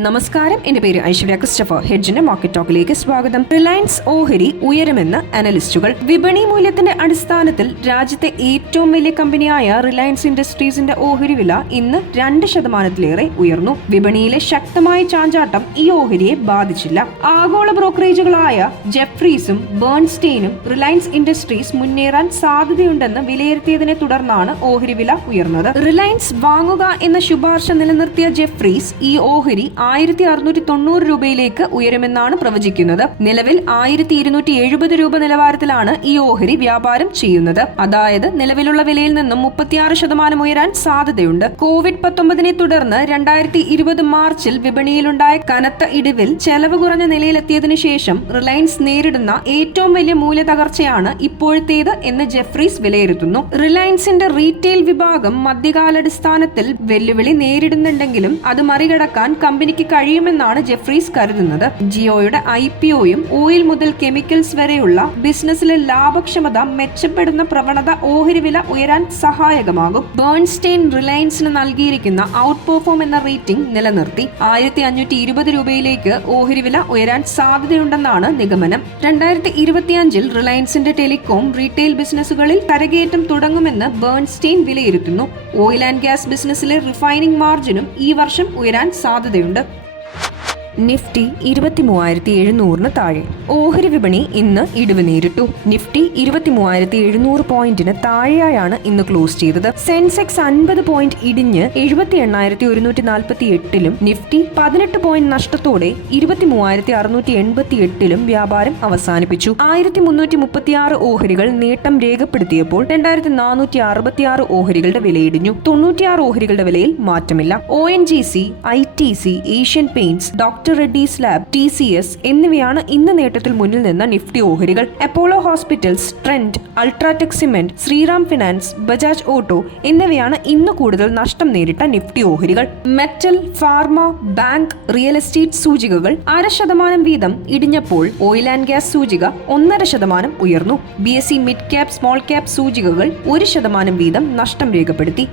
നമസ്കാരം. എന്റെ പേര് ഐശ്വര്യ ക്രിസ്റ്റഫർ. ഹെഡ്ജിന്റെ മാർക്കറ്റ് ടോക്കിലേക്ക് സ്വാഗതം. റിലയൻസ് ഓഹരി ഉയരുമെന്ന് അനലിസ്റ്റുകൾ. വിപണി മൂല്യത്തിന്റെ അടിസ്ഥാനത്തിൽ രാജ്യത്തെ ഏറ്റവും വലിയ കമ്പനിയായ റിലയൻസ് ഇൻഡസ്ട്രീസിന്റെ ഓഹരി വില ഇന്ന് രണ്ട് ശതമാനത്തിലേറെ ഉയർന്നു. വിപണിയിലെ ശക്തമായ ചാഞ്ചാട്ടം ഈ ഓഹരിയെ ബാധിച്ചില്ല. ആഗോള ബ്രോക്കറേജുകളായ ജെഫ്രീസും ബേൺസ്റ്റെയിനും റിലയൻസ് ഇൻഡസ്ട്രീസ് മുന്നേറാൻ സാധ്യതയുണ്ടെന്ന് വിലയിരുത്തിയതിനെ തുടർന്നാണ് ഓഹരി വില ഉയർന്നത്. റിലയൻസ് വാങ്ങുക എന്ന ശുപാർശ നിലനിർത്തിയ ജെഫ്രീസ് ഈ ഓഹരി ആയിരത്തി അറുന്നൂറ്റി തൊണ്ണൂറ് രൂപയിലേക്ക് ഉയരുമെന്നാണ് പ്രവചിക്കുന്നത്. നിലവിൽ ആയിരത്തി ഇരുന്നൂറ്റി എഴുപത് രൂപ നിലവാരത്തിലാണ് ഈ ഓഹരി വ്യാപാരം ചെയ്യുന്നത്. അതായത് നിലവിലുള്ള വിലയിൽ നിന്നും മുപ്പത്തിയാറ് ശതമാനം ഉയരാൻ സാധ്യതയുണ്ട്. കോവിഡ് പത്തൊമ്പതിനെ തുടർന്ന് രണ്ടായിരത്തി ഇരുപത് മാർച്ചിൽ വിപണിയിലുണ്ടായ കനത്ത ഇടിവിൽ ചെലവ് കുറഞ്ഞ നിലയിലെത്തിയതിനു ശേഷം റിലയൻസ് നേരിടുന്ന ഏറ്റവും വലിയ മൂല്യ തകർച്ചയാണ് ഇപ്പോഴത്തേത് എന്ന് ജെഫ്രീസ് വിലയിരുത്തുന്നു. റിലയൻസിന്റെ റീറ്റെയിൽ വിഭാഗം മധ്യകാലാടിസ്ഥാനത്തിൽ വെല്ലുവിളി നേരിടുന്നുണ്ടെങ്കിലും അത് മറികടക്കാൻ കമ്പനിക്ക് കഴിയുമെന്നാണ് ജെഫ്രീസ് കരുതുന്നത്. ജിയോയുടെ ഐ പി ഒയും ഓയിൽ മുതൽ കെമിക്കൽസ് വരെയുള്ള ബിസിനസ്സിലെ ലാഭക്ഷമത മെച്ചപ്പെടുന്ന പ്രവണത ഓഹരി വില ഉയരാൻ സഹായകമാകും. ബേൺസ്റ്റെയിൻ റിലയൻസിന് നൽകിയിരിക്കുന്ന ഔട്ട് പെർഫോം എന്ന റേറ്റിംഗ് നിലനിർത്തി. ആയിരത്തി അഞ്ഞൂറ്റി ഇരുപത് രൂപയിലേക്ക് ഓഹരി വില ഉയരാൻ സാധ്യതയുണ്ടെന്നാണ് നിഗമനം. രണ്ടായിരത്തി ഇരുപത്തിയഞ്ചിൽ റിലയൻസിന്റെ ടെലികോം റീറ്റെയിൽ ബിസിനസ്സുകളിൽ കരകയറ്റം തുടങ്ങുമെന്ന് ബേൺസ്റ്റെയിൻ വിലയിരുത്തുന്നു. ഓയിൽ ആൻഡ് ഗ്യാസ് ബിസിനസ്സിലെ റിഫൈനിംഗ് മാർജിനും ഈ വർഷം ഉയരാൻ സാധ്യതയുണ്ട്. നിഫ്റ്റി ഇരുപത്തി മൂവായിരത്തി എഴുന്നൂറിന് താഴെ. ഓഹരി വിപണി ഇന്ന് ഇടിവ് നേരിട്ടു. നിഫ്റ്റി ഇരുപത്തി മൂവായിരത്തി എഴുന്നൂറ് പോയിന്റിന് താഴെയായാണ് ഇന്ന് ക്ലോസ് ചെയ്തത്. സെൻസെക്സ് അൻപത് പോയിന്റ് ഇടിഞ്ഞ് എഴുപത്തി എണ്ണായിരത്തി ഒരുന്നൂറ്റി നാൽപ്പത്തി എട്ടിലും നിഫ്റ്റി പതിനെട്ട് പോയിന്റ് നഷ്ടത്തോടെ ഇരുപത്തി മൂവായിരത്തി അറുന്നൂറ്റി എൺപത്തി എട്ടിലും വ്യാപാരം അവസാനിപ്പിച്ചു. ആയിരത്തി മുന്നൂറ്റി മുപ്പത്തിയാറ് ഓഹരികൾ നേട്ടം രേഖപ്പെടുത്തിയപ്പോൾ രണ്ടായിരത്തി നാനൂറ്റി അറുപത്തിയാറ് ഓഹരികളുടെ വിലയിടിഞ്ഞു. തൊണ്ണൂറ്റിയാറ് ഓഹരികളുടെ വിലയിൽ മാറ്റമില്ല. O N G C I T C Asian paints doctor Reddy's lab T C S എന്നിവയാണ് ഇന്ന് നേട്ടത്തിൽ മുന്നിൽ നിന്ന നിഫ്റ്റി ഓഹരികൾ. Apollo hospitals Trent UltraTech cement Shriram finance Bajaj auto എന്നിവയാണ് ഇന്ന് കൂടുതൽ നഷ്ടം നേരിട്ട നിഫ്റ്റി ഓഹരികൾ. Metal pharma bank real estate സൂചികകൾ അര ശതമാനം വീതം ഇടിഞ്ഞപ്പോൾ ഓയിൽ ആൻഡ് ഗ്യാസ് സൂചിക ഒന്നര ശതമാനം ഉയർന്നു. B S E mid cap small cap സൂചികകൾ ഒരു ശതമാനം വീതം നഷ്ടം രേഖപ്പെടുത്തി.